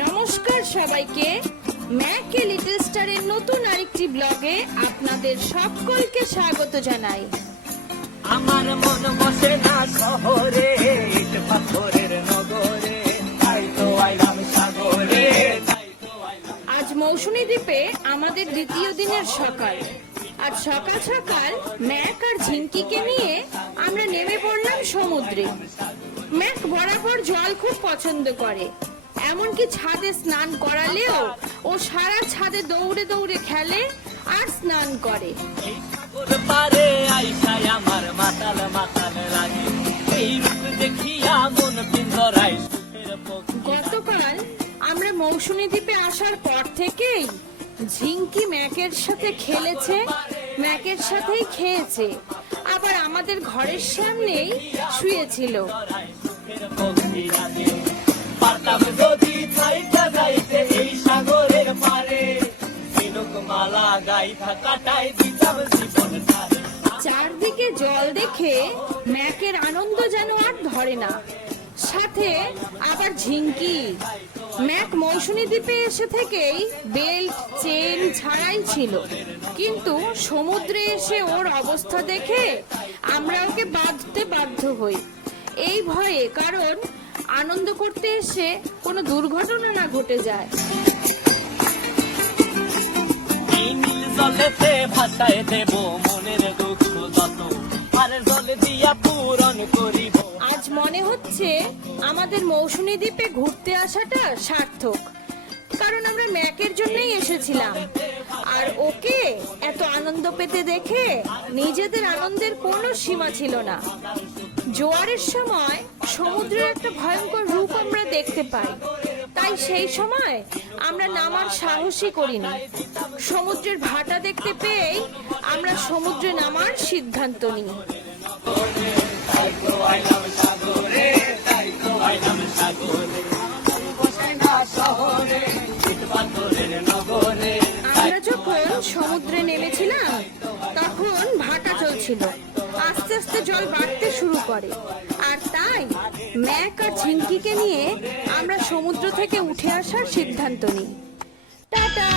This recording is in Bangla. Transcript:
নমস্কার সবাইকে, ম্যাক এ লিটল স্টারের নতুন আরেকটি ব্লগে আপনাদের সকলকে স্বাগত জানাই। আমার মন বসে না শহরে, ইট পাথরের নগরে, তাই তো আইলাম সাগরে। আজ মৌসুমী দ্বীপে আমাদের দ্বিতীয় দিনের সকাল। আজ সকাল সকাল ম্যাক আর ঝিঙ্কিকে নিয়ে আমরা নেমে পড়লাম সমুদ্রে। ম্যাক বরাবর জল খুব পছন্দ করে, এমনকি ছাদে স্নান করালেও ও সারা ছাদে দৌড়ে দৌড়ে খেলে আর স্নান করে। পারে আইসায় আমার মাতাল মাতাল লাগে, এই রূপ দেখিয়া মন পিঞ্জরায়। গতকাল আমরা মৌসুমী দ্বীপে আসার পর থেকেই ঝিঙ্কি ম্যাকের সাথে খেলেছে, ম্যাকের সাথেই খেয়েছে, আবার আমাদের ঘরের সামনেই শুয়েছিল। যদি যাইতে যাইতে এই সাগরের পারে, মালা গাইথা কাটাই দিতাম জীবন ধারে। চারদিকে জল দেখে ম্যাকের আনন্দ যেন আর ধরে না, সাথে আবার ঝিঙ্কি। ম্যাক মৌসুমী দ্বীপে এসে থেকেই বেল্ট চেন ছাড়াই ছিল, কিন্তু সমুদ্রে এসে ওর অবস্থা দেখে আমরা ওকে বাঁধতে বাধ্য হই, এই ভয়ে, কারণ আনন্দ করতে এসে কোনো দুর্ঘটনা না ঘটে যায়। জলেতে ভাসায় দেব মনের দুঃখ যত, আর জলে দিয়া পূরণ করিব। আজ মনে হচ্ছে আমাদের মৌসুমী দ্বীপে ঘুরতে আসাটা সার্থক, কারণ আমরা ম্যাকের জন্যই এসেছিলাম। আর ওকে এত আনন্দ পেতে দেখে নিজেদের আনন্দের কোনো সীমা ছিল না। জোয়ারের সময় সমুদ্রের একটা ভয়ঙ্কর রূপ আমরা দেখতে পাই, তাই সেই সময় আমরা নামার সাহসই করিনি। সমুদ্রের ভাটা দেখতে পেয়েই আমরা সমুদ্রে নামার সিদ্ধান্ত নিই। আমরা যখন সমুদ্রে নেমেছিলাম তখন ভাটা চলছিল, আস্তে আস্তে জল বাড়তে শুরু করে, আর তাই ম্যাক আর ঝিঙ্কিকে নিয়ে আমরা সমুদ্র থেকে উঠে আসার সিদ্ধান্ত নিই। টাটা।